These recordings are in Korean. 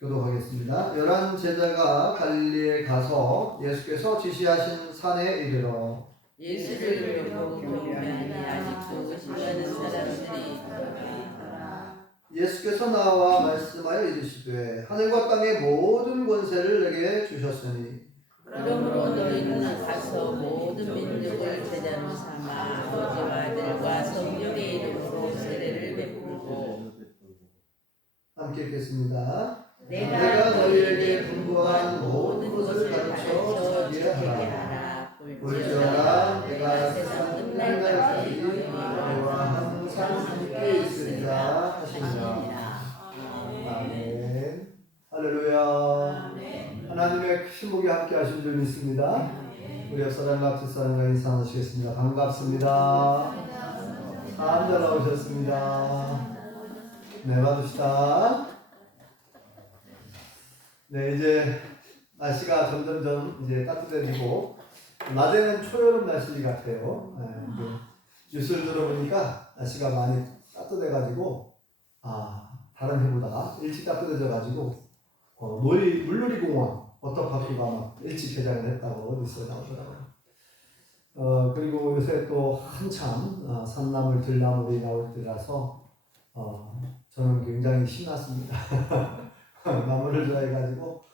교독하겠습니다. 11 제자가 갈릴리에 가서 예수께서 지시하신 산에 이르러 예수를 보고 경배하니 아직도 의심하는 사람들이 있더라. 예수께서 나와 말씀하여 이르시되 하늘과 땅의 모든 권세를 내게 주셨으니 그러므로 너희는 가서 모든 민족을 제자로 삼아 아버지와 아들과 성령의 이름으로 세례를 베풀고 함께 읽겠습니다. 내가 너희에게 분부한 모든 것을 가르쳐 지키게 하라. 볼지어다 내가 세상 끝날까지 너희와 항상 함께 있으리라 하시니라. 아멘. 할렐루야. 하나님의 크신 복이 함께 하신 줄 믿습니다. 우리 옆사람 앞뒷사람과 인사하시겠습니다. 반갑습니다. 잘 나오셨습니다. 네, 받읍시다. 네, 이제 날씨가 점점점 이제 따뜻해지고 낮에는 초여름 날씨 같아요. 네, 뉴스를 들어보니까 날씨가 많이 따뜻해가지고 다른 해보다 일찍 따뜻해져가지고 물놀이 공원 워터파크가 막 일찍 개장을 했다고 뉴스에 나오더라고요. 그리고 요새 또 한참 산나물 들나물이 나올 때라서 저는 굉장히 신났습니다. 나물을 좋아해가지고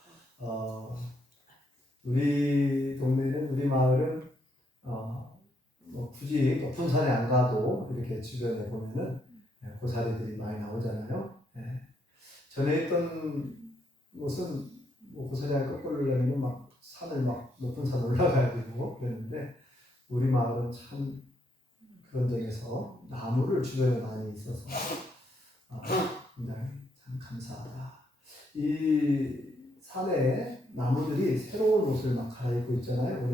우리 동네는 우리 마을은 뭐 굳이 높은 산에 안 가도 이렇게 주변에 보면은 고사리들이 많이 나오잖아요. 전에 있던 곳은 뭐 고사리를 꺾으려면 막 산을 막 높은 산 올라가야 되고 그랬는데 우리 마을은 참 그런 점에서 나무를 주변에 많이 있어서 굉장히 참 감사하다. 이 산에 나무들이 새로운 옷을 막 갈아입고 있잖아요.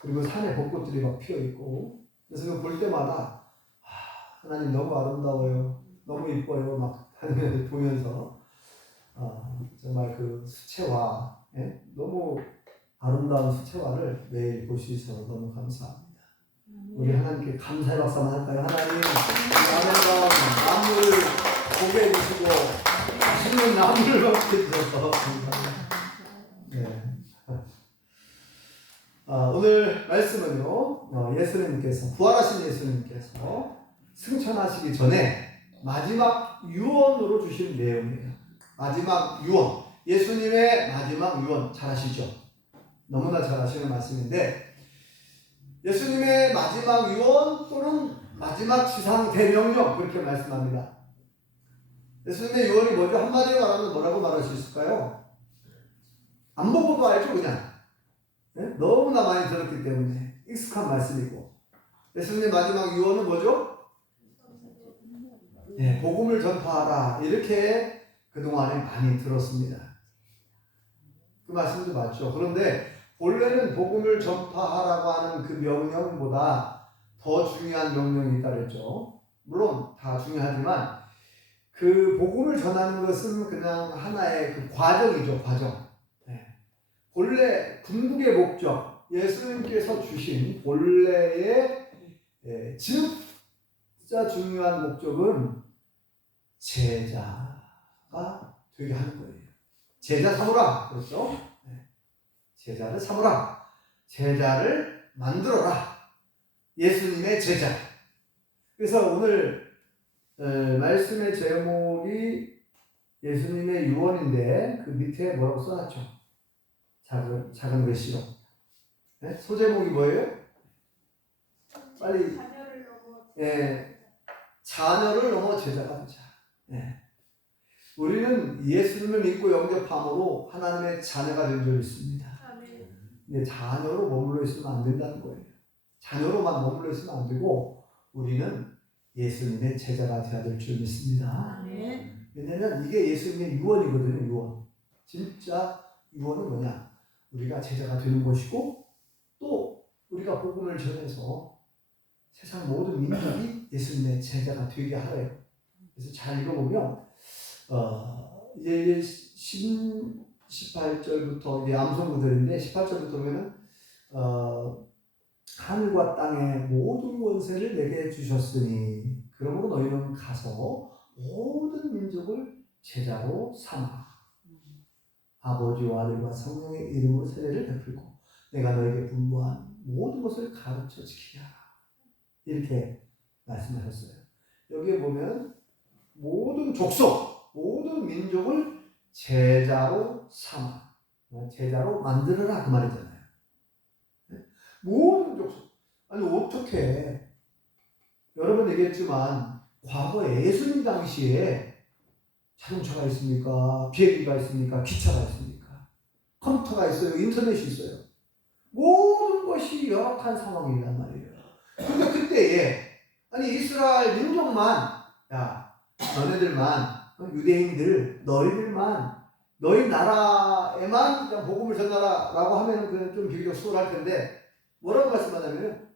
그리고 산에 벚꽃들이 막 피어 있고 그래서 볼 때마다 하나님 너무 아름다워요. 너무 이뻐요. 막 보면서 정말 그 수채화 너무 아름다운 수채화를 매일 볼 수 있어서 너무 감사합니다. 우리 하나님께 감사의 박수 한번 할까요? 하나님 아름다운 나무를 보게 해주시고 맛있는 나무를 먹게 해주셔서 감사합니다. 네. 오늘 말씀은요, 예수님께서 부활하신 예수님께서 승천하시기 전에 마지막 유언으로 주신 내용이에요. 마지막 유언, 예수님의 마지막 유언 잘 아시죠? 너무나 잘 아시는 말씀인데 예수님의 마지막 유언 또는 마지막 지상 대명령 그렇게 말씀합니다. 예수님의 유언이 뭐죠? 한마디로 말하면 뭐라고 말할 수 있을까요? 안 보고도 알죠 그냥. 너무나 많이 들었기 때문에 익숙한 말씀이고 예수님의 마지막 유언은 뭐죠? 복음을 전파하라 이렇게 그동안에 많이 들었습니다. 그 말씀도 맞죠. 그런데 본래는 복음을 전파하라고 하는 그 명령보다 더 중요한 명령이 있다 그랬죠. 물론 다 중요하지만 그 복음을 전하는 것은 그냥 하나의 그 과정이죠. 과정. 본래 궁극의 목적, 예수님께서 주신 본래의 진짜 중요한 목적은 제자가 되게 하는 거예요. 제자 삼으라 그렇죠? 제자를 삼으라. 제자를 만들어라. 예수님의 제자. 그래서 오늘 말씀의 제목이 예수님의 유언인데 그 밑에 뭐라고 써놨죠? 작은 글씨로. 소제목이 뭐예요? 빨리. 자녀를 넘어 제자가 되자. 우리는 예수님을 믿고 영접함으로 하나님의 자녀가 된 줄 믿습니다. 근데 자녀로 머물러 있으면 안 된다는 거예요. 자녀로만 머물러 있으면 안 되고 우리는 예수님의 제자가 되어야 될 줄 믿습니다. 왜냐하면 이게 예수님의 유언이거든요. 유언. 진짜 유언은 뭐냐? 우리가 제자가 되는 것이고 또 우리가 복음을 전해서 세상 모든 민족이 예수님의 제자가 되게 하래요. 그래서 잘 읽어보면 이제 18절부터 이제 암송구들인데 18절부터 보면은 하늘과 땅의 모든 권세를 내게 주셨으니 그러므로 너희는 가서 모든 민족을 제자로 삼아. 아버지와 아들과 성령의 이름으로 세례를 베풀고 내가 너에게 분부한 모든 것을 가르쳐 지키게 하라. 이렇게 말씀하셨어요. 여기에 보면 모든 족속, 모든 민족을 제자로 삼아, 제자로 만들어라 그 말이잖아요. 모든 족속. 아니 어떻게, 여러 번 얘기했지만 과거 예수님 당시에 자동차가 있습니까? 비행기가 있습니까? 기차가 있습니까? 컴퓨터가 있어요? 인터넷이 있어요? 모든 것이 열악한 상황이란 말이에요. 근데 그때에 아니 이스라엘 민족만, 야 너네들만, 유대인들 너희들만, 너희 나라에만 그냥 복음을 전하라 라고 하면 그건 좀 비교적 수월할 텐데 뭐라고 말씀하냐면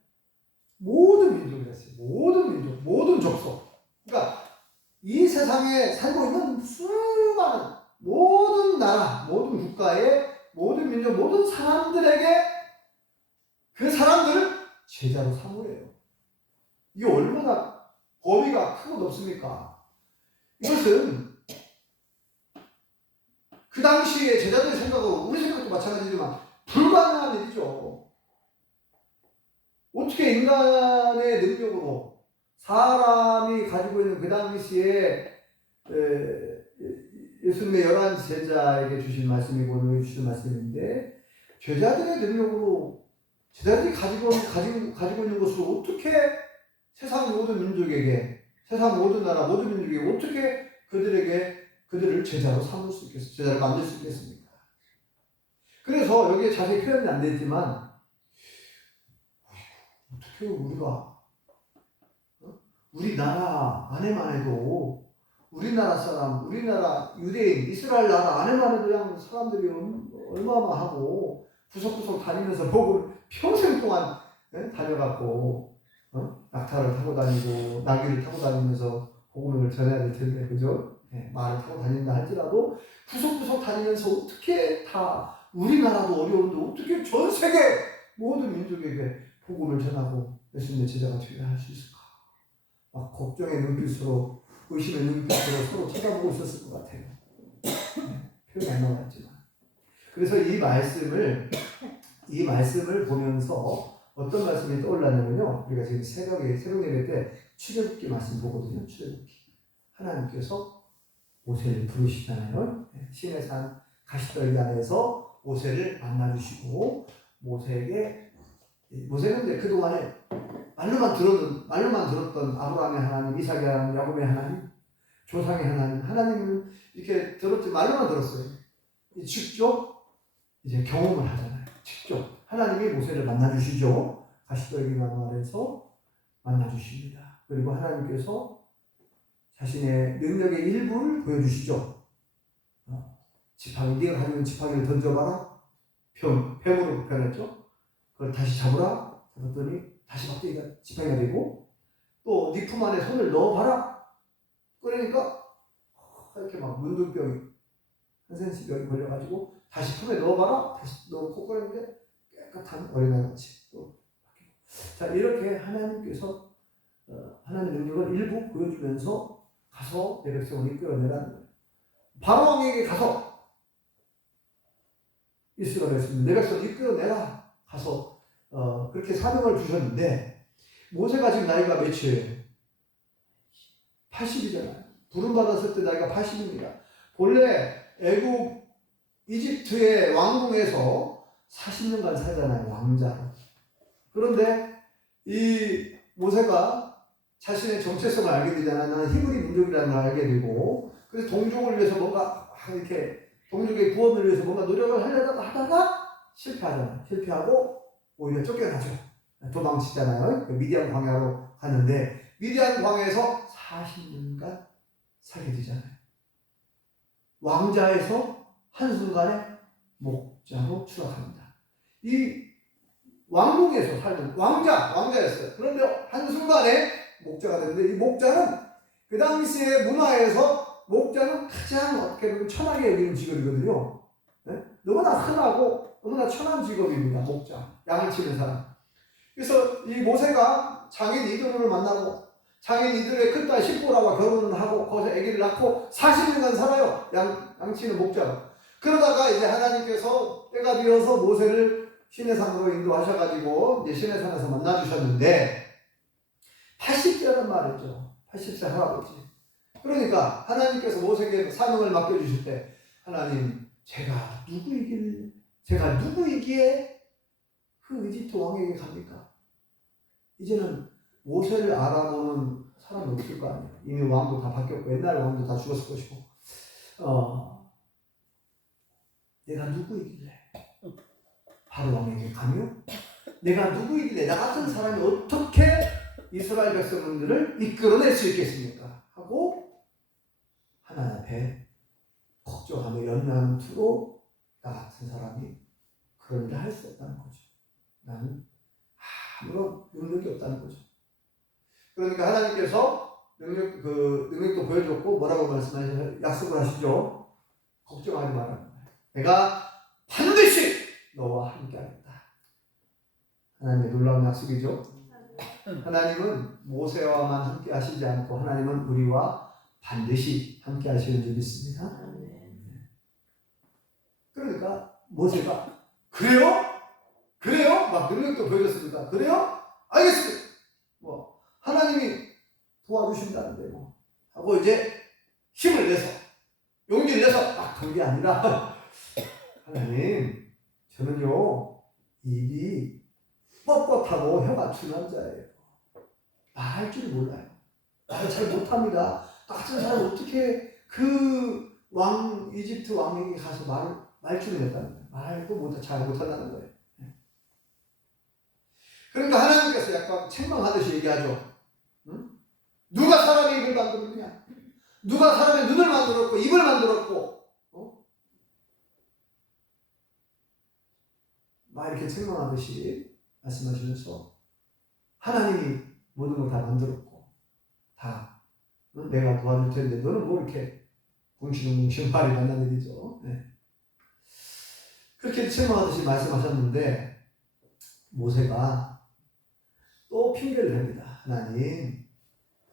모든 민족이었어요. 모든 민족, 모든 족속. 그러니까 이 세상에 살고 있는 수많은 모든 나라, 모든 국가의 모든 민족, 모든 사람들에게 그 사람들을 제자로 삼으래요. 이게 얼마나 범위가 크고 넓습니까? 이것은 그 당시에 제자들의 생각하고 우리 생각도 마찬가지지만 불가능한 일이죠. 어떻게 인간의 능력으로 사람이 가지고 있는 그 당시에 예수님의 11 제자에게 주신 말씀이고 너희 주신 말씀인데, 제자들의 능력으로 제자들이 가지고 있는 것을 어떻게 세상 모든 민족에게, 세상 모든 나라 모든 민족에게 어떻게 그들을 제자로 삼을 수 있겠습니까? 제자를 만들 수 있겠습니까? 그래서 여기에 자세히 표현이 안 되지만 어떻게 우리가 우리나라 안에만 해도, 우리나라 사람, 우리나라 유대인, 이스라엘 나라 안에만 해도 그냥 사람들이 얼마만하고 구석구석 다니면서 복음을 평생 동안 다녀갖고 낙타를 타고 다니고 나귀를 타고 다니면서 복음을 전해야 될 텐데, 그죠? 말을 타고 다닌다 할지라도 구석구석 다니면서 어떻게 다, 우리나라도 어려운데 어떻게 전 세계 모든 민족에게 복음을 전하고 예수님의 제자가 되게 할 수 있을까? 막 걱정의 눈빛으로, 의심의 눈빛으로 서로 쳐다보고 있었을 것 같아요. 표현이 안 나왔지만. 그래서 이 말씀을 보면서 어떤 말씀이 떠올랐냐면요. 우리가 지금 새벽 예배 때 출애굽기 말씀 보거든요. 출애굽기. 하나님께서 모세를 부르시잖아요. 신의 산 가시떨기 안에서 모세를 만나주시고, 모세는 이제 그동안에 말로만 들었던 아브라함의 하나님, 이삭의 하나님, 야곱의 하나님, 조상의 하나님을 이렇게 들었지, 말로만 들었어요. 직접 이제 경험을 하잖아요. 직접 하나님이 모세를 만나주시죠. 가시떨기 나무 아래에서 만나주십니다. 그리고 하나님께서 자신의 능력의 일부를 보여주시죠. 지팡이, 네가 가지고 있는 지팡이를 던져봐라. 뱀으로 변했죠. 그걸 다시 잡으라. 잡았더니 다시 막대기가 지팡이가 되고, 또 네 품 안에 손을 넣어봐라. 그러니까 이렇게 막 문둥병이, 한센스병이 걸려가지고 다시 품에 넣어봐라. 다시 넣고 꺼냈는데 깨끗한 어린아이같이 또 바뀌고. 자, 이렇게 하나님께서 하나님의 능력을 일부 보여주면서 가서 내 백성을 이끌어내라는 거예요. 바로왕에게 가서 이스라엘 백성, 내 백성을 이끌어내라. 가서 그렇게 사명을 주셨는데, 모세가 지금 나이가 몇이에요? 80이잖아요. 부름받았을 때 나이가 80입니다. 본래 이집트의 왕궁에서 40년간 살잖아요. 왕자로. 그런데 이 모세가 자신의 정체성을 알게 되잖아요. 나는 히브리 민족이라는 걸 알게 되고, 그래서 동족을 위해서 뭔가 이렇게 동족의 구원을 위해서 뭔가 노력을 하다가 실패하잖아요. 실패하고 오히려 쫓겨나죠. 도망치잖아요. 미디안 광야로 가는데, 미디안 광야에서 40년간 살게 되잖아요. 왕자에서 한순간에 목자로 추락합니다. 이 왕궁에서 살던 왕자였어요. 그런데 한순간에 목자가 되는데, 이 목자는 그 당시의 문화에서 목자는 가장 어떻게 보면 천하게 여기는 직업이거든요. 너무나 흔하고 너무나 천한 직업입니다. 목자, 양을 치는 사람. 그래서 이 모세가 장인 이드로를 만나고, 장인 이드로의 큰딸 십보라와 결혼을 하고 거기서 아기를 낳고 40년간 살아요. 양 치는 목자가. 그러다가 이제 하나님께서 때가 되어서 모세를 시내산으로 인도하셔가지고 이제 시내산에서 만나주셨는데 80세란 말이죠. 80세 할아버지. 그러니까 하나님께서 모세에게 사명을 맡겨주실 때 하나님 제가 누구이기에 그 이집트 왕에게 갑니까? 이제는 모세를 알아보는 사람이 없을 거 아니에요. 이미 왕도 다 바뀌었고 옛날 왕도 다 죽었을 것이고 내가 누구이길래 바로 왕에게 가며 내가 누구이길래 나 같은 사람이 어떻게 이스라엘 백성들을 이끌어낼 수 있겠습니까? 하고 하나님 앞에 걱정하며 연명하는 투로 나 같은 사람이 그런 일을 할 수 없다는 거죠. 나는 아무런 능력이 없다는 거죠. 그러니까 하나님께서 능력도 보여줬고 뭐라고 말씀하시냐면 약속을 하시죠. 걱정하지 마라. 내가 반드시 너와 함께 하겠다. 하나님의 놀라운 약속이죠. 하나님은 모세와만 함께 하시지 않고 하나님은 우리와 반드시 함께 하시는 줄 믿습니다. 그러니까 모세가 그래요? 막 능력도 보여줬습니다. 그래요? 알겠습니다. 하나님이 도와주신다는데 하고 이제 힘을 내서 용기를 내서 막 간 게 아니라 하나님 저는요 입이 뻣뻣하고 혀가 둔한 자예요. 말할 줄 몰라요. 말을 잘 못합니다. 나 같은 사람 어떻게 그 이집트 왕에게 가서 말줄을 냈다는 거예요. 말도 잘 못한다는 거예요. 그러니까 하나님께서 약간 책망하듯이 얘기하죠. 응? 누가 사람의 입을 만들었느냐? 누가 사람의 눈을 만들었고 입을 만들었고 막 이렇게 책망하듯이 말씀하시면서 하나님이 모든 걸 다 만들었고 다 내가 도와줄 텐데 너는 뭐 이렇게 뭉치는 말이 만난 일이죠. 네. 그렇게 책망하듯이 말씀하셨는데 모세가 또 핑계를 댑니다. 하나님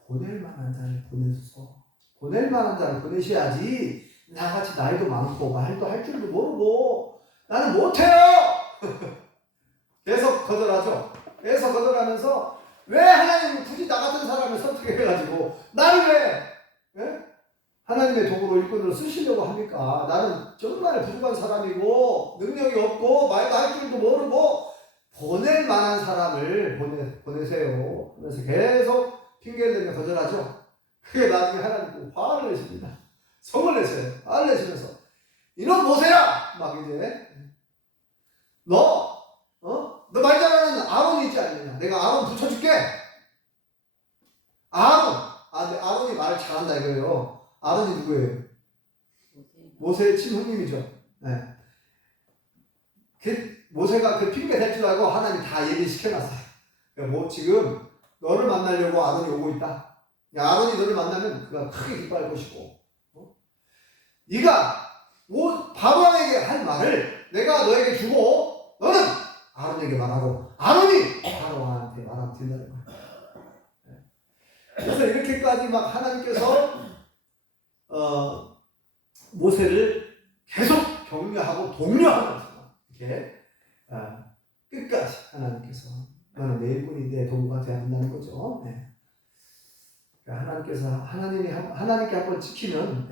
보낼 만한 자를 보내소서. 보낼 만한 자를 보내셔야지 나같이 나이도 많고 말도 할 줄도 모르고 나는 못해요. 계속 거절하죠. 계속 거절하면서 왜 하나님은 굳이 나 같은 사람을 선택해가지고 나를 왜 하나님의 도구로 일꾼으로 쓰시려고 합니까? 나는 정말 부족한 사람이고 능력이 없고 말도 할 줄도 모르고 보낼 만한 사람을 보내세요. 그래서 계속 핑계를 대며 거절하죠. 그게 나중에 하나님 화를 내십니다. 성을 내세요. 화를 내시면서 이놈 모세야! 막 이제 너 말 잘하는 아론이 있지 않느냐? 내가 아론 붙여줄게. 근데 아론이 말을 잘한다 이거예요. 아론이 누구예요? 모세의 친형님이죠. 네. 모세가 그 핑계 댈 줄 알고 하나님 다 얘기시켜놨어요. 지금 너를 만나려고 아론이 오고 있다. 아론이 너를 만나면 그가 크게 기뻐할 것이고 네가 바로에게 할 말을 내가 너에게 주고 너는 아론에게 말하고 아론이 바로한테 말하면 된다는 거예요. 그래서 이렇게까지 막 하나님께서 모세를 계속 격려하고 독려하고 이렇게 끝까지 하나님께서 너는 내 일꾼이 내 도구가 되어야 한다는 거죠. 네. 그러니까 하나님께서 하나님께 한번 지키면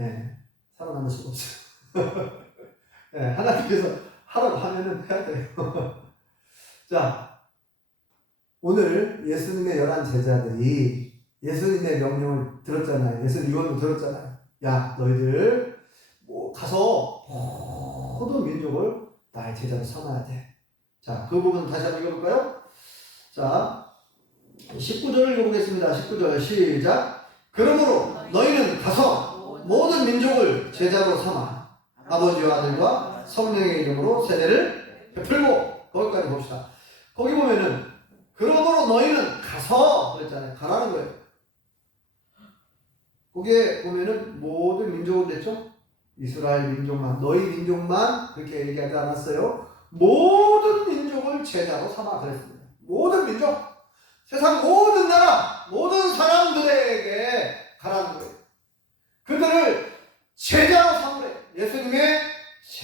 살아남을 수가 없어요. 하나님께서 하라고 하면은 해야 돼요. 자, 오늘 예수님의 11 제자들이 예수님의 명령을 들었잖아요. 예수님 유언을 들었잖아요. 야, 너희들 가서 모든 민족을 나의 제자로 삼아야 돼. 자, 그 부분 다시 한번 읽어볼까요? 자, 19절을 읽어보겠습니다. 19절 시작. 그러므로 너희는 가서 모든 민족을 제자로 삼아 아버지와 아들과 성령의 이름으로 세례를 베풀고 거기까지 봅시다. 거기 보면은 그러므로 너희는 가서 그랬잖아요. 가라는 거예요. 거기에 보면은 모든 민족을 됐죠? 이스라엘 민족만, 너희 민족만 그렇게 얘기하지 않았어요. 모든 민족을 제자로 삼아 그랬습니다. 모든 민족, 세상 모든 나라, 모든 사람들에게 가라는 거예요. 그들을 제자로 삼으래. 예수님의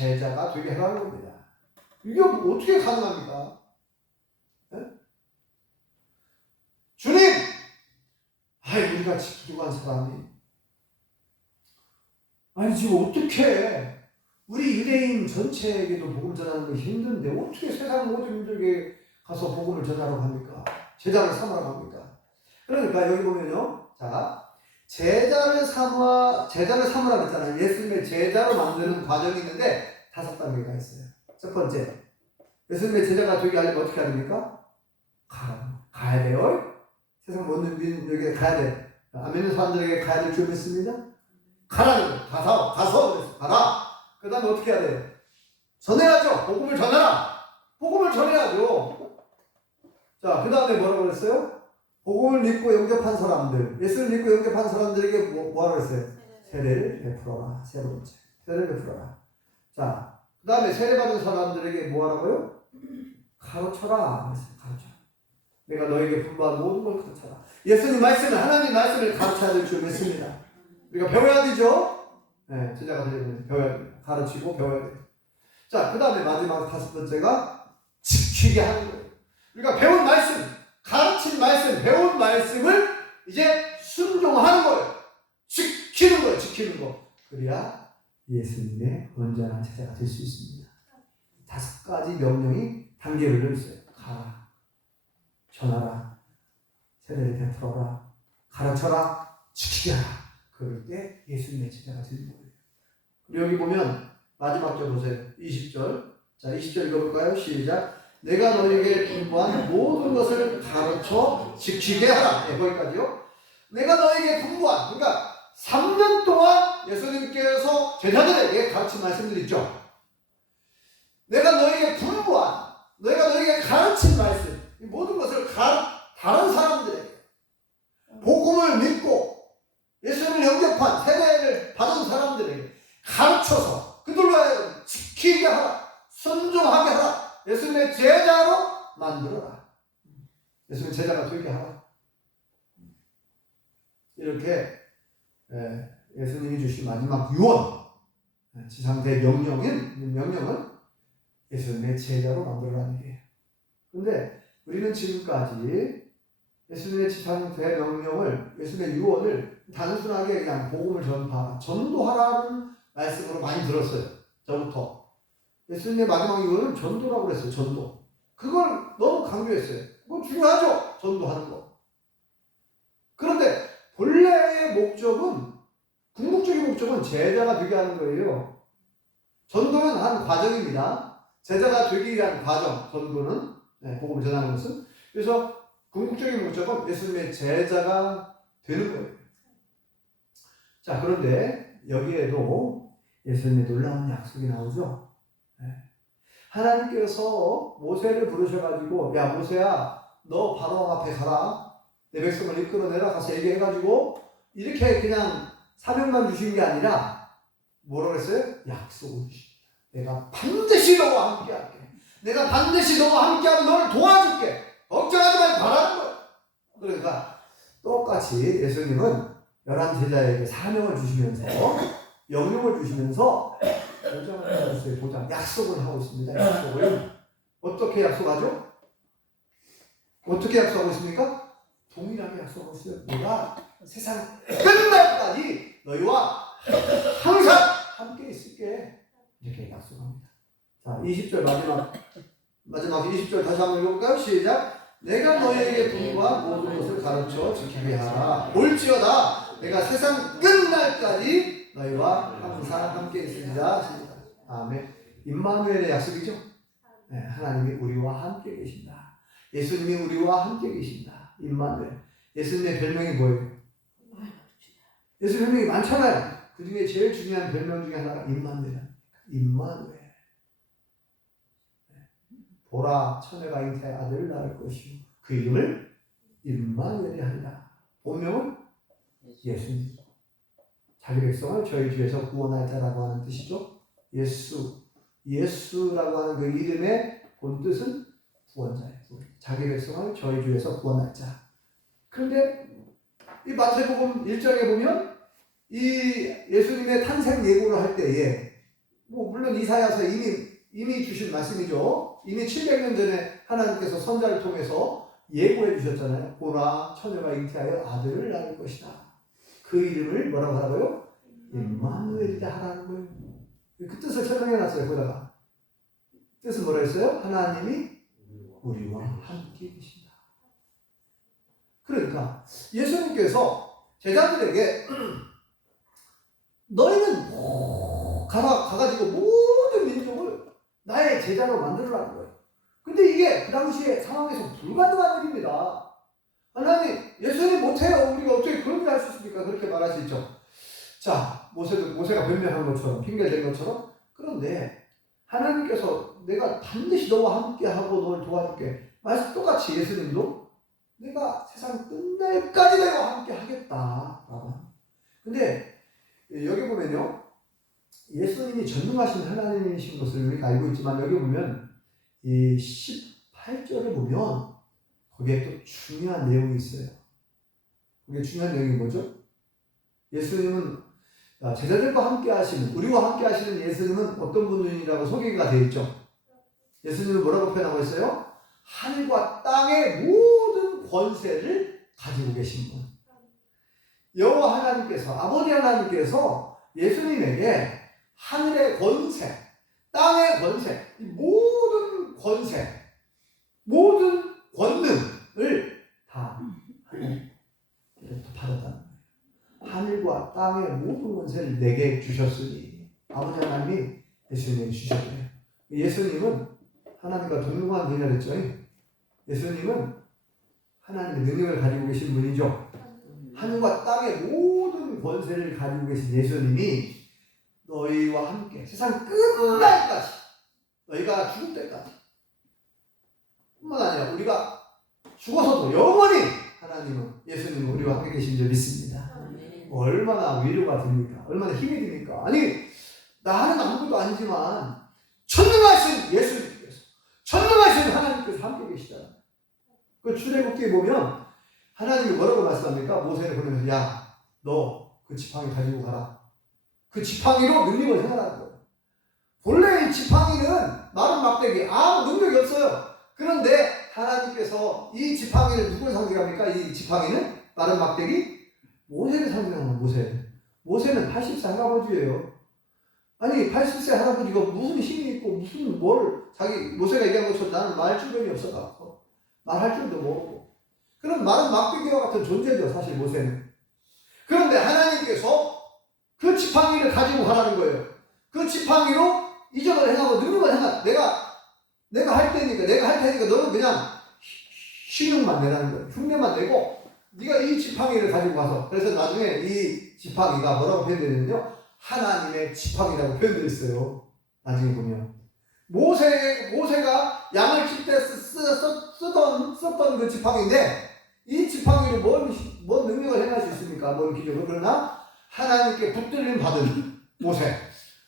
제자가 되게 하라는 겁니다. 이게 어떻게 가능합니까? 네? 주님! 우리같이 부족한 사람이 지금 어떻게 우리 유대인 전체에게도 복음 전하는 거 힘든데 어떻게 세상 모든 분들에게 가서 복음을 전하라고 합니까? 제자를 삼으라고 합니까? 그러니까 여기 보면요. 자, 제자를 삼으라고 했잖아요. 예수님의 제자로 만드는 과정이 있는데 5단계가 있어요. 첫 번째, 예수님의 제자가 되게 하려면 어떻게 해야 됩니까? 가야 돼요. 세상 모든 민족에게 가야 돼. 안 믿는 사람들에게 가야 될 줄 믿습니다. 가라는 거예요. 가서 가라. 그 다음에 어떻게 해야 돼요? 전해야죠. 복음을 전해라. 복음을 전해야죠. 자, 그 다음에 뭐라고 그랬어요? 복음을 믿고 영접한 사람들, 예수를 믿고 영접한 사람들에게 뭐라고 그랬어요? 세례를 베풀어라. 세 번째, 세례를 베풀어라. 자, 그 다음에 세례받은 사람들에게 뭐하라고요? 가르쳐라. 가르쳐. 내가 너에게 분부한 모든 걸 가르쳐라. 예수님 말씀을, 하나님 말씀을 가르쳐야 될 줄 믿습니다. 우리가 배워야 되죠? 네, 제자가 되려면 배워야 돼요. 가르치고 배워야 돼요. 자, 그 다음에 마지막 5번째가 지키게 하는 거예요. 우리가 배운 말씀, 가르친 말씀, 배운 말씀을 이제 순종하는 거예요. 지키는 거예요. 지키는 거. 그래야 예수님의 온전한 제자가 될 수 있습니다. 5가지 명령이 단계별로 있어요. 가라, 전하라, 세례를 베풀어라, 가르쳐라, 지키게 하라. 그럴 때 예수님의 제자가 되는 거예요. 그리고 여기 보면 마지막 절 보세요. 20절. 자, 20절 읽어볼까요? 시작. 내가 너에게 분부한 모든 것을 가르쳐 지키게 하라. 네, 거기까지요. 내가 너에게 분부한, 그러니까 3년 동안 예수님께서 제자들에게 가르친 말씀들 있죠. 내가 너에게 분부한, 내가 너에게 가르친 말씀, 이 모든 것을 다른 사람들에게 복음을 믿고 예수님을 영접한 세례를 받은 사람들에게 가르쳐서 그들로 하여금 지키게 하라, 순종하게 하라, 예수님의 제자로 만들어라. 예수님의 제자가 되게 하라. 이렇게 예수님이 주신 마지막 유언, 지상 대명령은 예수님의 제자로 만들어라는 얘기예요. 그런데 우리는 지금까지 예수님의 지상 대명령을, 예수님의 유언을 단순하게 그냥 복음을 전도하라는 말씀으로 많이 들었어요. 저부터. 예수님의 마지막 유언은 전도라고 그랬어요. 전도. 그걸 너무 강조했어요. 그건 중요하죠. 전도하는 거. 그런데 본래의 목적은, 궁극적인 목적은 제자가 되게 하는 거예요. 전도는 한 과정입니다. 제자가 되기 위한 과정, 전도는, 복음을 전하는 것은. 그래서 궁극적인 목적은 예수님의 제자가 되는 거예요. 자, 그런데 여기에도 예수님의 놀라운 약속이 나오죠. 하나님께서 모세를 부르셔가지고, 야 모세야, 너 바로 앞에 가라, 내 백성을 이끌어내라, 가서 얘기해가지고 이렇게 그냥 사명만 주신 게 아니라 뭐라고 했어요? 약속을 주십니다. 내가 반드시 너와 함께 할게. 내가 반드시 너와 함께 하면 너를 도와줄게. 걱정하지 말고 가라는 거예요. 그러니까 똑같이 예수님은 11제자에게 사명을 주시면서 영역을 주시면서 보장을 주세요. 보장, 약속을 하고 있습니다. 약속을 어떻게 약속하죠? 어떻게 약속하고 있습니까? 동일하게 약속하고 있어요. 내가 세상 끝날까지 너희와 항상 함께 있을게. 이렇게 약속합니다. 자, 20절 마지막 20절 다시 한번 읽어볼까요? 시작. 내가 너희에게 분부한 모든 것을 가르쳐 지키게 하라. 올지어다 내가 세상 끝날까지 너희와 항상 함께 있으리라. 아멘. 임마누엘의 약속이죠. 하나님이 우리와 함께 계신다. 예수님이 우리와 함께 계신다. 임마누엘. 예수님의 별명이 뭐예요? 예수님 별명이 많잖아요. 그 중에 제일 중요한 별명 중에 하나가 임마누엘. 임마누엘. 보라, 처녀가 잉태하여 아들을 낳을 것이요 그 이름을 임마누엘이 하리라. 본명은 예수님. 자기 백성을 저희 주에서 구원할 자라고 하는 뜻이죠. 예수라고 하는 그 이름의 본뜻은 구원자예요. 자기 백성을 저희 주에서 구원할 자. 그런데 이 마태복음 1장에 보면 이 예수님의 탄생 예고를 할 때에 뭐 물론 이사야서 이미 주신 말씀이죠. 이미 700년 전에 하나님께서 선자를 통해서 예고해 주셨잖아요. 보라 처녀가 잉태하여 아들을 낳을 것이다. 그 이름을 뭐라고 하라고요? 임마누엘이다 하라는 거예요. 그 뜻을 설명해 놨어요. 거기다가 뜻은 뭐라 했어요? 하나님이 우리와 함께 계신다. 그러니까 예수님께서 제자들에게 너희는 가가지고 모든 민족을 나의 제자로 만들어라는 거예요. 근데 이게 그 당시에 상황에서 불가능한 일입니다. 하나님, 예수님 못해요. 우리가 어떻게 그런 일 할 수 있습니까? 그렇게 말할 수 있죠. 자, 모세가 변명한 것처럼, 핑계댄 것처럼. 그런데 하나님께서 내가 반드시 너와 함께하고 너를 도와줄게. 말씀 똑같이 예수님도 내가 세상 끝날까지 너와 함께 하겠다. 근데 여기 보면요. 예수님이 전능하신 하나님이신 것을 우리가 알고 있지만 여기 보면 이 18절을 보면 거기에 또 중요한 내용이 있어요. 그게 중요한 내용이 뭐죠? 예수님은 제자들과 함께 하시는, 우리와 함께 하시는 예수님은 어떤 분이라고 소개가 되어 있죠? 예수님은 뭐라고 표현하고 있어요? 하늘과 땅의 모든 권세를 가지고 계신 분. 여호와 하나님께서, 아버지 하나님께서 예수님에게 하늘의 권세, 땅의 권세, 이 모든 권세, 모든 권능을 다 받았다는 거예요. 하늘과 땅의 모든 권세를 내게 주셨으니 아버지 하나님이 예수님에게 주셨대요. 예수님은 하나님과 동등한 분이라 그랬죠. 예수님은 하나님의 능력을 가지고 계신 분이죠. 하늘과 땅의 모든 권세를 가지고 계신 예수님이 너희와 함께 세상 끝날까지, 너희가 죽을 때까지, 뿐만 아니라 우리가 죽어서도 영원히 하나님은, 예수님은 우리와 함께 계신 줄 믿습니다. 얼마나 위로가 됩니까? 얼마나 힘이 됩니까? 아니, 나는 아무것도 아니지만 전능하신 예수님께서, 전능하신 하나님께서 함께 계시잖아요. 그 출애굽기에 보면 하나님이 뭐라고 말씀합니까? 모세를 보내면서 야, 너 그 지팡이 가지고 가라. 그 지팡이로 능력을 행하라는 거예요. 본래 이 지팡이는 마른 막대기, 아무 능력이 없어요. 그런데 하나님께서 이 지팡이를 누구를 상징합니까? 이 지팡이는 마른 막대기? 모세를 상징하는 모세. 모세는 80세 할아버지예요. 아니 80세 할아버지가 무슨 힘이 있고 무슨 뭘 자기 모세가 얘기한 것처럼 나는 말 주변이 없어갖고 말할 줄도 모르고 그런 마른 막대기와 같은 존재죠 사실 모세는. 그런데 하나님께서 그 지팡이를 가지고 가라는 거예요. 그 지팡이로 이적을 행하고 능력을 행하. 내가 할 테니까 너는 그냥 신용만 내라는 거예요. 흉내만 내고 네가 이 지팡이를 가지고 가서. 그래서 나중에 이 지팡이가 뭐라고 표현되냐면요, 하나님의 지팡이라고 표현되어 있어요. 나중에 보면 모세가 양을 칠 때 썼던 그 지팡이인데, 이 지팡이로 뭔 능력을 행할 수 있습니까? 뭔 기적을. 그러나 하나님께 붙들림 받은 모세,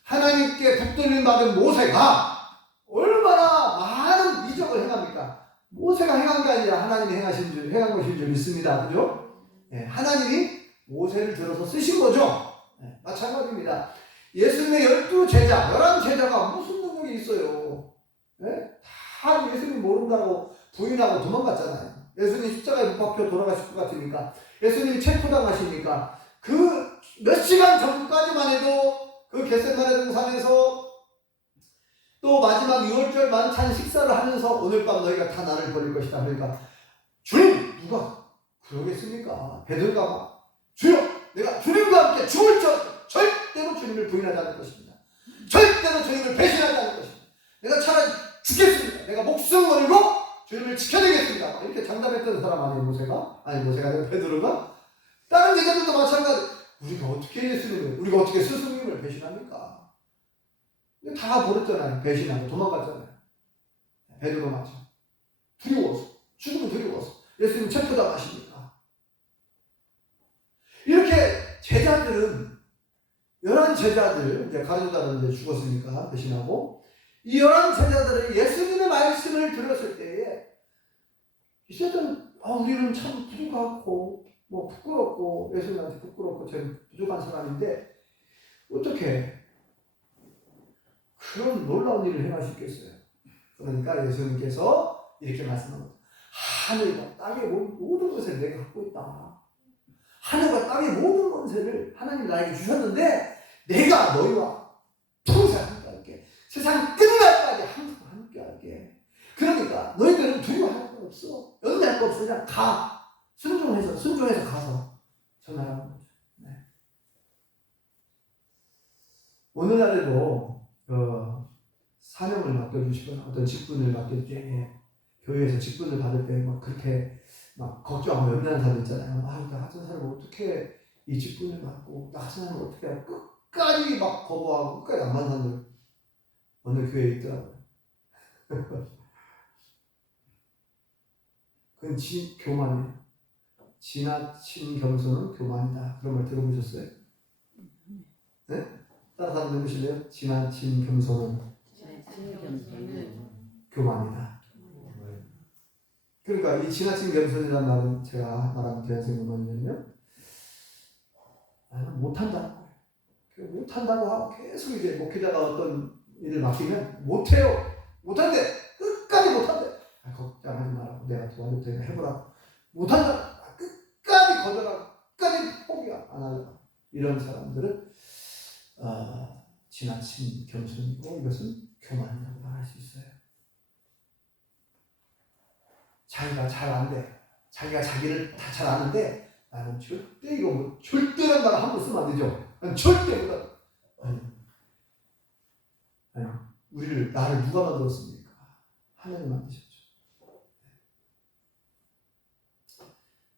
하나님께 붙들림 받은 모세가 얼마나 많은 이적을 행합니까? 모세가 행한 게 아니라 하나님이 행한 것인 줄 믿습니다. 그죠? 네, 하나님이 모세를 들어서 쓰신 거죠. 네, 마찬가지입니다. 예수님의 12제자, 11제자가 무슨 능력이 있어요? 네? 다 예수님 모른다고 부인하고 도망갔잖아요. 예수님 십자가에 못 박혀 돌아가실 것 같으니까, 예수님이 체포당하시니까 그 몇 시간 전까지만 해도 그 겟세마네 동산에서 또 마지막 6월절 만찬 식사를 하면서 오늘 밤 너희가 다 나를 버릴 것이다. 그러니까 주님, 누가 그러겠습니까? 베드로가 막 주여, 내가 주님과 함께 죽을 적 절대로 주님을 부인하지 않을 것입니다. 절대로 주님을 배신하지 않을 것입니다. 내가 차라리 죽겠습니다. 내가 목숨 걸고 주님을 지켜내겠습니다. 이렇게 장담했던 사람 아니에요, 모세가? 아니, 모세가 아니라 베드로가? 다른 제자들도 마찬가지. 우리가 어떻게 스승님을 배신합니까? 다 버렸잖아요. 배신하고 도망갔잖아요. 베드로 맞죠. 두려워서, 죽으면 두려워서. 예수님 체포당하시니까. 이렇게 제자들은 11제자들, 이제 가룟유다는 이제 죽었으니까 배신하고, 이 11제자들은 예수님의 말씀을 들었을 때에 이 제자들은 우리는 참 부족하고 뭐 부끄럽고, 예수님한테 부끄럽고 저는 부족한 사람인데 어떻게 그런 놀라운 일을 행할 수 있겠어요. 그러니까 예수님께서 이렇게 말씀합니다. 하늘과 땅의 모든 것을 내가 갖고 있다. 하늘과 땅의 모든 권세를 하나님 나에게 주셨는데 내가 너희와 평생 함께할게. 세상 끝날까지 항상 함께할게. 그러니까 너희들은 두려워할 거 없어. 연대할 거 없어. 그냥 가. 순종해서 가서 전하라는 거죠. 네. 오늘날에도 사명을 맡겨주시거나 어떤 직분을 맡길 때 교회에서 직분을 받을 때 막 그렇게 막 걱정하고 염려하는 사람 있잖아요. 나 같은 사람은 어떻게 이 직분을 맡고 나 같은 사람은 어떻게 끝까지 막 거부하고 끝까지 안 받는 사람들 어느 교회에 있더라고요. 그건 교만이에요. 지나친 겸손은 교만이다. 그런 말 들어보셨어요? 네? 다른 사람 해보실래요? 지나친 겸손은 교만이다. 그러니까 이 지나친 겸손이라는 말은 제가 말하는 대한생각 뭐냐면요, 나는 못한다는 거예요. 못한다고 하고 계속 이제 목회자가 어떤 일을 맡기면 못해요. 못한대. 끝까지 못한대. 걱정하지 말라고. 내가 도와줄 테니까 해보라고. 못한다. 끝까지 거절하고 끝까지 포기 안 하려고. 이런 사람들은 지나친 겸손이고 이것은 교만이라고 말할 수 있어요. 자기가 잘 안 돼. 자기가 자기를 다 잘 아는데 나는 절대 절대란 말을 함부로 쓰면 안 되죠. 난 절대 못한다. 아니, 나를 누가 만들었습니까? 하나님 만드셨죠.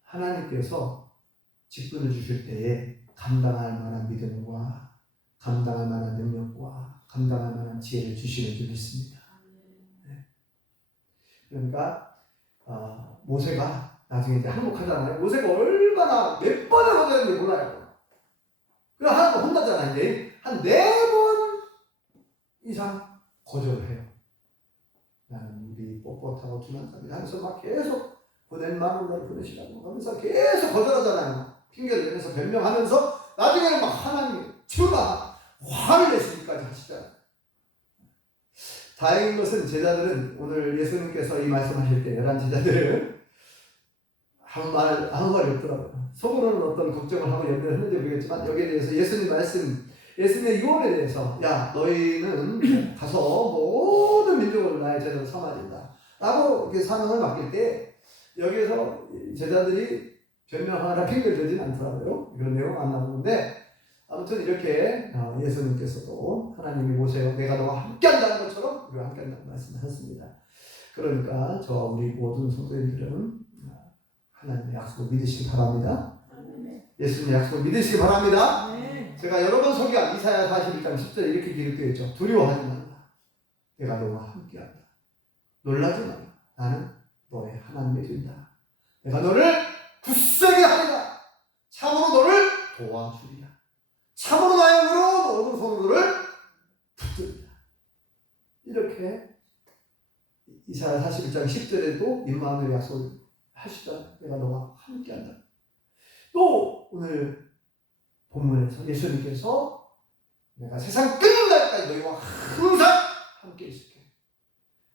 하나님께서 직분을 주실 때에 감당할 만한 믿음과 감당할 만한 능력과 감당할 만한 지혜를 주시는 줄 믿습니다. 네. 그러니까 모세가 나중에 이제 항복하잖아요. 모세가 얼마나 몇 번을 거절했는지 몰라요. 그래서 하나님 혼나잖아요. 이제 한 4번 이상 거절을 해요. 나는 우리 뻣뻣하고 둔한 자들 하면서 막 계속 보낸 마음을 보내시라고 하면서 계속 거절하잖아요. 핑계를 내면서 변명하면서 나중에는 막 하나님 주가 화를 내시기까지 하시잖아요. 다행인 것은 제자들은 오늘 예수님께서 이 말씀하실 때 11 제자들은 아무 말이 없더라고요. 속으로는 어떤 걱정을 하고 염려를 했는지 모르겠지만 여기에 대해서 예수님의 유언에 대해서 야 너희는 가서 모든 민족을 나의 제자로 삼아야 된다 라고 이렇게 사명을 맡길 때 여기에서 제자들이 변명하거나 핑계를 대지는 않더라고요. 그런 내용 안 나오는데 아무튼 이렇게 예수님께서도 하나님이 모세가 내가 너와 함께한다는 것처럼 우리와 함께한다는 말씀하셨습니다. 그러니까 저와 우리 모든 성도님들은 하나님의 약속을 믿으시기 바랍니다. 예수님의 약속을 믿으시기 바랍니다. 제가 여러 번 소개한 이사야 41장 10절에 이렇게 기록되어 있죠. 두려워하지 말라. 내가 너와 함께한다. 놀라지 말라. 나는 너의 하나님이 된다. 내가 너를 굳세게 하리라. 참으로 너를 도와주리라. 참으로 나의 의로운 오른손으로 너를 붙들리라. 이렇게 이사야 41장 10절에도 임마누엘 약속을 하시잖아요. 내가 너와 함께한다. 또 오늘 본문에서 예수님께서 내가 세상 끝날까지 너희와 항상 함께 있을게.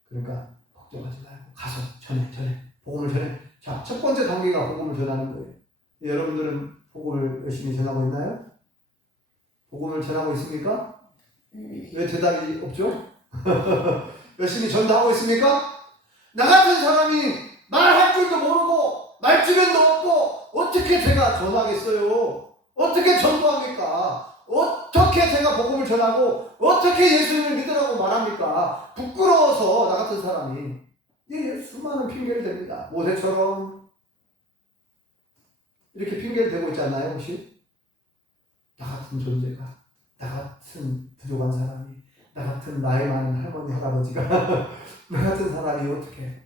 그러니까 걱정하지 말고 가서 전해 복음을 전해. 자, 첫 번째 단계가 복음을 전하는 거예요. 여러분들은 복음을 열심히 전하고 있나요? 복음을 전하고 있습니까? 왜 대답이 없죠? 열심히 전도하고 있습니까? 나 같은 사람이 말할 줄도 모르고 말주변도 없고 어떻게 제가 전하겠어요? 어떻게 전도합니까? 어떻게 제가 복음을 전하고 어떻게 예수님을 믿으라고 말합니까? 부끄러워서 나 같은 사람이 수많은 핑계를 댑니다. 모세처럼 이렇게 핑계를 대고 있지 않나요? 혹시? 나 같은 존재가, 나 같은 부족한 사람이, 나 같은 나이 많은 할머니 할아버지가 나 같은 사람이 어떻게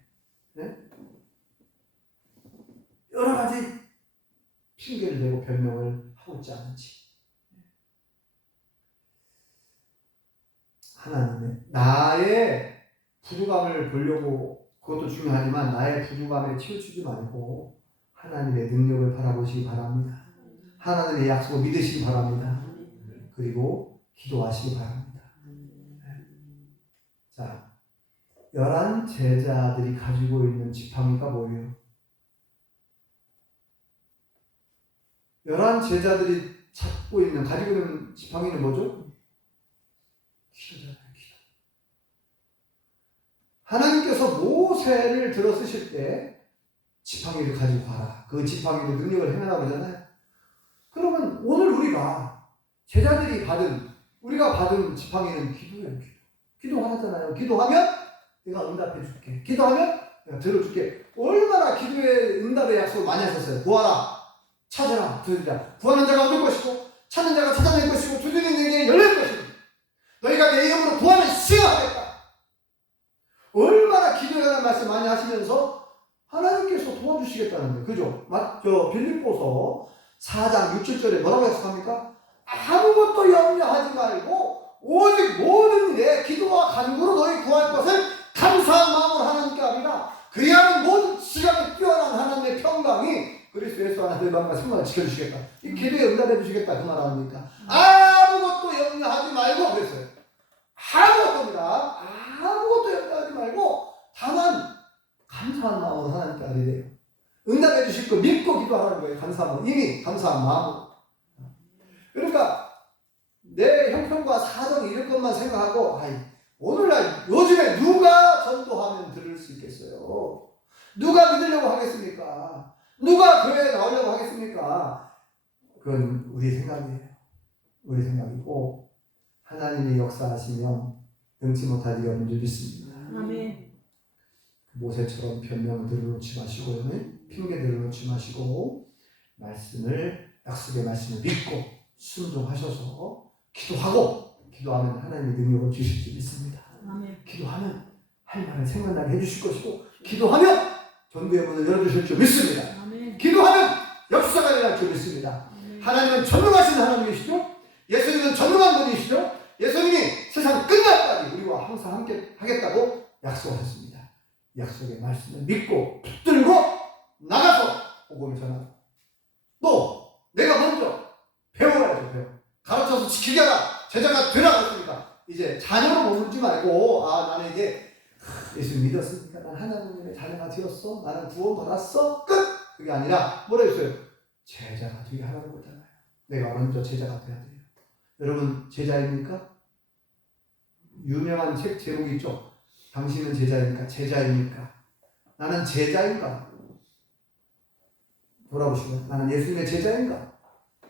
네? 여러 가지 핑계를 대고 변명을 하고 있지 않은지. 하나님의 나의 부족함을 보려고 그것도 중요하지만 나의 부족함에 치우치지 말고 하나님의 능력을 바라보시기 바랍니다. 하나님의 약속을 믿으시기 바랍니다. 그리고 기도하시기 바랍니다. 자, 11 제자들이 가지고 있는 지팡이가 뭐예요? 11 제자들이 가지고 있는 지팡이는 뭐죠? 기도잖아요, 기도. 하나님께서 모세를 들어 쓰실 때 지팡이를 가지고 가라. 그 지팡이로 능력을 행하라고 그러잖아요. 그러면 오늘 우리가 받은 지팡이는 기도예요, 기도. 기도하잖아요. 기도하면 내가 응답해 줄게. 기도하면 내가 들어줄게. 얼마나 기도의 응답의 약속을 많이 하셨어요. 구하라, 찾으라, 두드리라. 구하는 자가 얻을 것이고 찾는 자가 찾아낼 것이고 두드리는 자에게 열릴 것이고 너희가 내 이름으로 구하면 시행하겠다. 얼마나 기도에 관한 말씀 많이 하시면서 하나님께서 도와주시겠다는데, 그죠? 맞죠? 빌립보서 4장 6, 7절에 뭐라고 약속합니까? 아무것도 염려하지 말고 오직 모든 일에 기도와 간구로 너희 구할 것을 감사한 마음으로 하나님께 하리라. 그리하면 모든 지각에 뛰어난 하나님의 평강이 그리스도 예수 안에서 너희 마음과 생각을 지켜주시겠다. 이 기도에 응답해 주시겠다 그 말 아닙니까? 아무것도 염려하지 말고 그랬어요. 아무것도입니다. 아무것도 염려하지 말고 다만 감사한 마음으로 하나님께 하리래요. 응답해 주실 거 믿고 기도하라는 거예요. 감사한 마음. 이미 감사한 마음으로. 그러니까 내 형편과 사정 이런 것만 생각하고 오늘날 요즘에 누가 전도하면 들을 수 있겠어요? 누가 믿으려고 하겠습니까? 누가 교회에 나오려고 하겠습니까? 그건 우리 생각이에요. 우리 생각이고 하나님이 역사하시면 능치 못할 일이 없는 줄 믿습니다. 아멘. 모세처럼 변명들을 놓지 마시고 핑계들을 놓지 마시고 약속의 말씀을 믿고 순종하셔서 기도하면 하나님이 능력을 주실 줄 믿습니다. 아멘. 기도하면 할 말을 생각나게 해주실 것이고 기도하면 전부의 문을 열어주실 줄 믿습니다. 아멘. 기도하면 역사가 일어날 줄 믿습니다. 아멘. 하나님은 전능하신 하나님이시죠. 예수님은 전능한 분이시죠. 예수님이 세상 끝날까지 우리와 항상 함께 하겠다고 약속하셨습니다. 약속의 말씀을 믿고 붙들고 나가서 복음을 전하고 또 내가 먼저 배워야죠. 가르쳐서 지키게 하라. 제자가 되라 그랬습니다. 이제 자녀로 머물지 말고 나는 이제 예수 믿었으니까 난 하나님의 자녀가 되었어. 나는 구원 받았어. 끝! 그게 아니라 뭐라 했어요? 제자가 되게 하라는 거잖아요. 내가 먼저 제자가 돼야 돼요. 여러분 제자입니까? 유명한 책 제목이 있죠. 당신은 제자입니까? 제자입니까? 나는 제자인가? 돌아보시면 나는 예수님의 제자인가?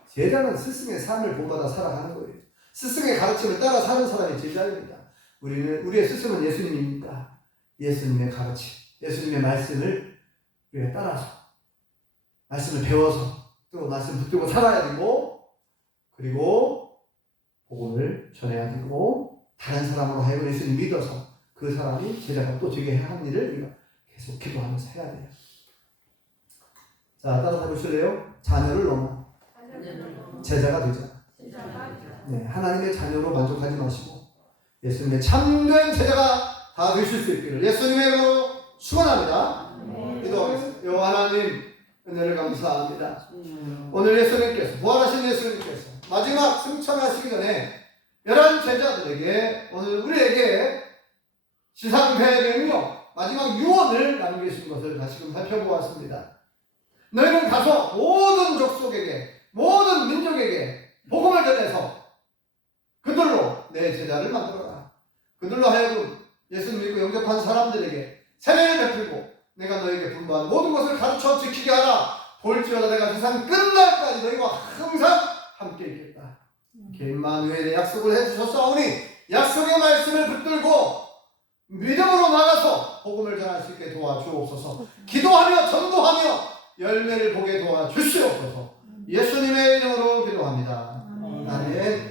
제자는 스승의 삶을 본받아 살아가는 거예요. 스승의 가르침을 따라 사는 사람이 제자입니다. 우리의 스승은 예수님입니다. 예수님의 가르침, 예수님의 말씀을 우리가 따라서 말씀을 배워서 또 말씀 붙들고 살아야 되고 그리고 복음을 전해야 되고 다른 사람으로 하여금 예수님 믿어서 그 사람이 제자가 또 되게 한 일을 우리가 계속 기도하면서 해야 돼요. 자, 따라서 해보실래요? 자녀를 넘어 제자가 되자. 네, 하나님의 자녀로 만족하지 마시고 예수님의 참된 제자가 다 되실 수 있기를 예수님의 이름으로 축원합니다. 기도하겠습니다. 여호와 하나님 은혜를 감사합니다. 오늘 예수님께서 부활하신 예수님께서 마지막 승천하시기 전에 11 제자들에게 오늘 우리에게 지상배명령 마지막 유언을 남기신 것을 다시금 살펴보았습니다. 너희는 가서 모든 족속에게 모든 민족에게 복음을 전해서 그들로 내 제자를 만들어라. 그들로 하여금 예수님 믿고 영접한 사람들에게 세례를 베풀고 내가 너에게 분부한 모든 것을 가르쳐 지키게 하라. 볼지어다 내가 세상 끝날까지 너희와 항상 함께 있겠다. 임마누엘의 약속을 해주셨사오니 약속의 말씀을 붙들고 믿음으로 나가서 복음을 전할 수 있게 도와주옵소서. 기도하며 전도하며 열매를 보게 도와주시옵소서. 예수님의 이름으로 기도합니다. 아멘.